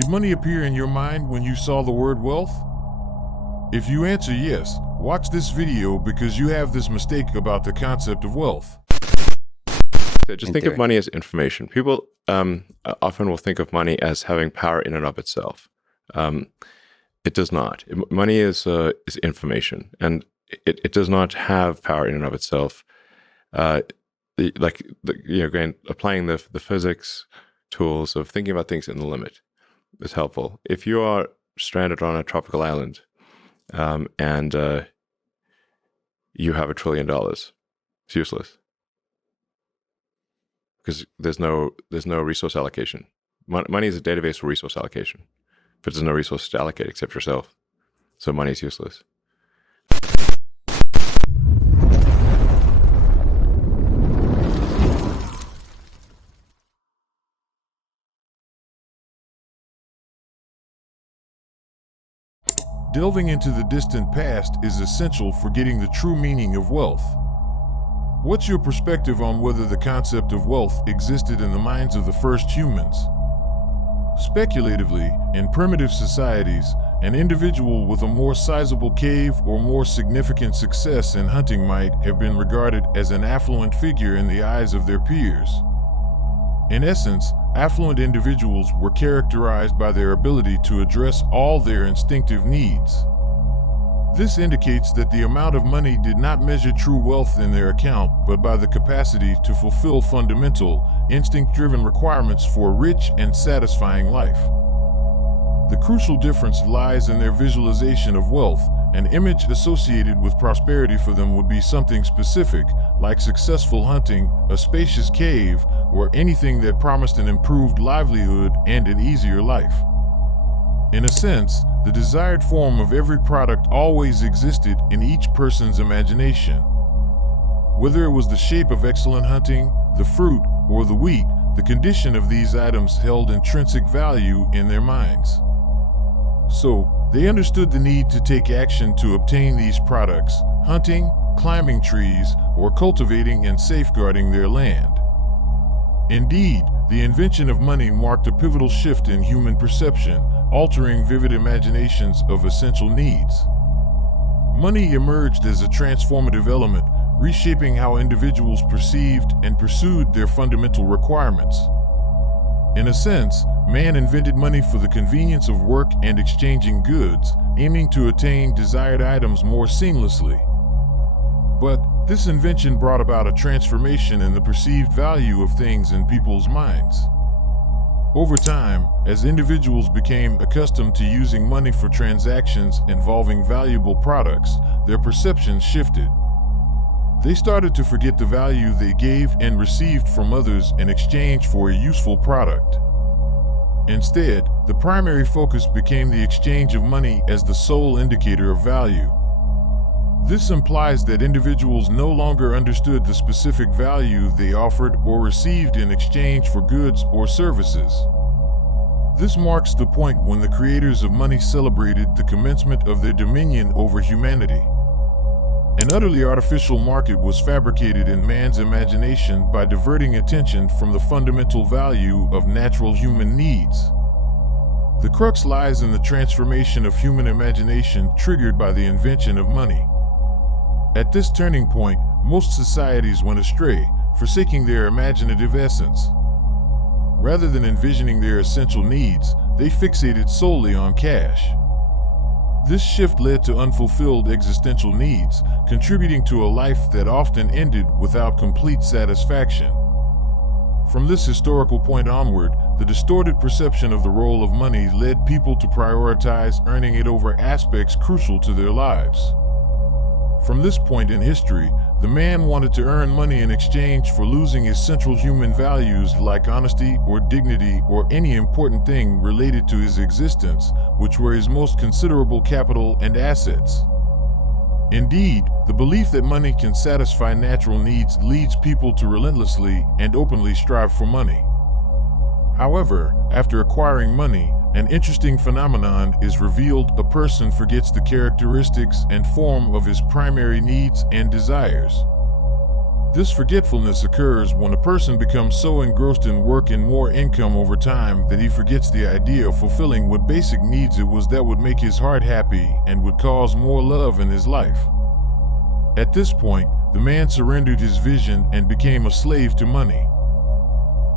Did money appear in your mind when you saw the word wealth? If you answer yes, watch this video because you have this mistake about the concept of wealth. So just think of money as information. People often will think of money as having power in and of itself. It does not. Money is information, and it does not have power in and of itself. Again, applying the physics tools of thinking about things in the limit is helpful. If you are stranded on a tropical island and you have $1 trillion, it's useless because there's no resource allocation. Money is a database for resource allocation, but there's no resources to allocate except yourself. So money is useless. Delving into the distant past is essential for getting the true meaning of wealth. What's your perspective on whether the concept of wealth existed in the minds of the first humans? Speculatively, in primitive societies, an individual with a more sizable cave or more significant success in hunting might have been regarded as an affluent figure in the eyes of their peers. In essence, affluent individuals were characterized by their ability to address all their instinctive needs. This indicates that the amount of money did not measure true wealth in their account, but by the capacity to fulfill fundamental, instinct-driven requirements for a rich and satisfying life. The crucial difference lies in their visualization of wealth. An image associated with prosperity for them would be something specific, like successful hunting, a spacious cave, or anything that promised an improved livelihood and an easier life. In a sense, the desired form of every product always existed in each person's imagination. Whether it was the shape of excellent hunting, the fruit, or the wheat, the condition of these items held intrinsic value in their minds. So, they understood the need to take action to obtain these products, hunting, climbing trees, or cultivating and safeguarding their land. Indeed, the invention of money marked a pivotal shift in human perception, altering vivid imaginations of essential needs. Money emerged as a transformative element, reshaping how individuals perceived and pursued their fundamental requirements. In a sense, man invented money for the convenience of work and exchanging goods, aiming to attain desired items more seamlessly. But this invention brought about a transformation in the perceived value of things in people's minds. Over time, as individuals became accustomed to using money for transactions involving valuable products, their perceptions shifted. They started to forget the value they gave and received from others in exchange for a useful product. Instead, the primary focus became the exchange of money as the sole indicator of value. This implies that individuals no longer understood the specific value they offered or received in exchange for goods or services. This marks the point when the creators of money celebrated the commencement of their dominion over humanity. An utterly artificial market was fabricated in man's imagination by diverting attention from the fundamental value of natural human needs. The crux lies in the transformation of human imagination triggered by the invention of money. At this turning point, most societies went astray, forsaking their imaginative essence. Rather than envisioning their essential needs, they fixated solely on cash. This shift led to unfulfilled existential needs, contributing to a life that often ended without complete satisfaction. From this historical point onward, the distorted perception of the role of money led people to prioritize earning it over aspects crucial to their lives. From this point in history, the man wanted to earn money in exchange for losing his central human values like honesty or dignity or any important thing related to his existence, which were his most considerable capital and assets. Indeed, the belief that money can satisfy natural needs leads people to relentlessly and openly strive for money. However, after acquiring money, an interesting phenomenon is revealed: a person forgets the characteristics and form of his primary needs and desires. This forgetfulness occurs when a person becomes so engrossed in work and more income over time that he forgets the idea of fulfilling what basic needs it was that would make his heart happy and would cause more love in his life. At this point, the man surrendered his vision and became a slave to money.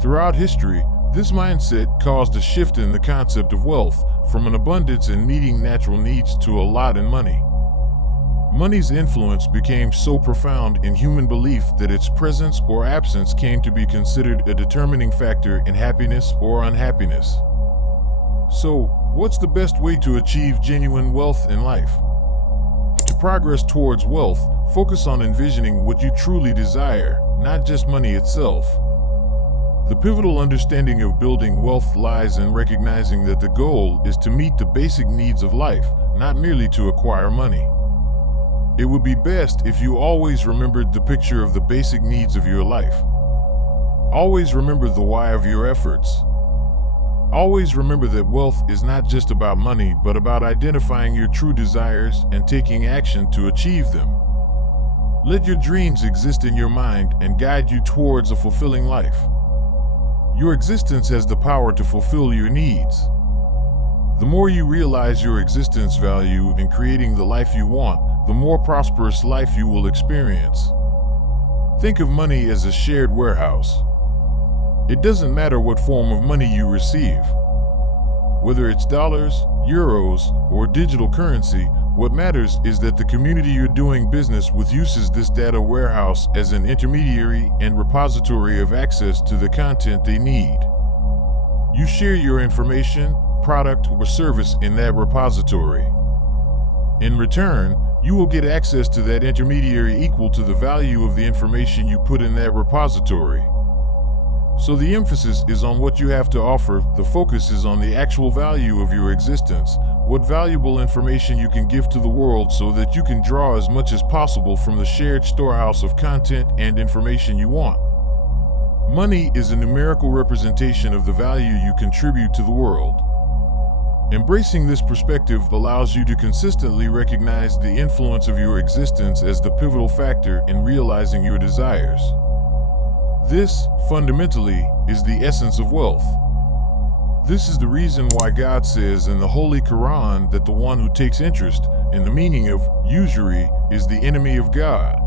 Throughout history, this mindset caused a shift in the concept of wealth, from an abundance and meeting natural needs to a lot in money. Money's influence became so profound in human belief that its presence or absence came to be considered a determining factor in happiness or unhappiness. So, what's the best way to achieve genuine wealth in life? To progress towards wealth, focus on envisioning what you truly desire, not just money itself. The pivotal understanding of building wealth lies in recognizing that the goal is to meet the basic needs of life, not merely to acquire money. It would be best if you always remembered the picture of the basic needs of your life. Always remember the why of your efforts. Always remember that wealth is not just about money, but about identifying your true desires and taking action to achieve them. Let your dreams exist in your mind and guide you towards a fulfilling life. Your existence has the power to fulfill your needs. The more you realize your existence value in creating the life you want, the more prosperous life you will experience. Think of money as a shared warehouse. It doesn't matter what form of money you receive. Whether it's dollars, euros, or digital currency, what matters is that the community you're doing business with uses this data warehouse as an intermediary and repository of access to the content they need. You share your information, product, or service in that repository. In return, you will get access to that intermediary equal to the value of the information you put in that repository. So the emphasis is on what you have to offer, the focus is on the actual value of your existence, what valuable information you can give to the world so that you can draw as much as possible from the shared storehouse of content and information you want. Money is a numerical representation of the value you contribute to the world. Embracing this perspective allows you to consistently recognize the influence of your existence as the pivotal factor in realizing your desires. This, fundamentally, is the essence of wealth. This is the reason why God says in the Holy Quran that the one who takes interest in the meaning of usury is the enemy of God.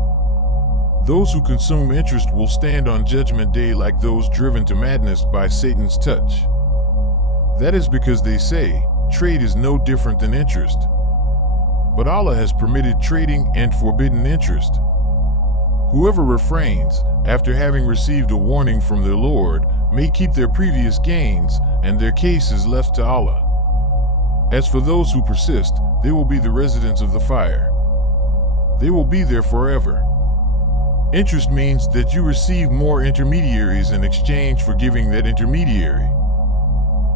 Those who consume interest will stand on Judgment Day like those driven to madness by Satan's touch. That is because they say, trade is no different than interest. But Allah has permitted trading and forbidden interest. Whoever refrains, after having received a warning from their Lord, may keep their previous gains, and their case is left to Allah. As for those who persist, they will be the residents of the fire. They will be there forever. Interest means that you receive more intermediaries in exchange for giving that intermediary.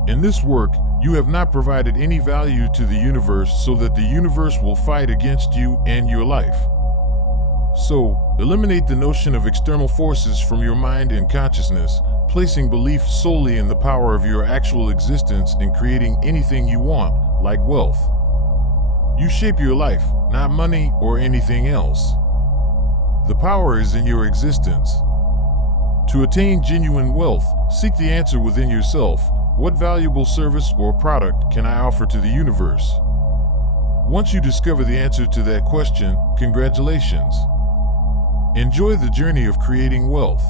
In this work, you have not provided any value to the universe so that the universe will fight against you and your life. So, eliminate the notion of external forces from your mind and consciousness, placing belief solely in the power of your actual existence in creating anything you want, like wealth. You shape your life, not money or anything else. The power is in your existence. To attain genuine wealth, seek the answer within yourself. What valuable service or product can I offer to the universe? Once you discover the answer to that question, congratulations. Enjoy the journey of creating wealth.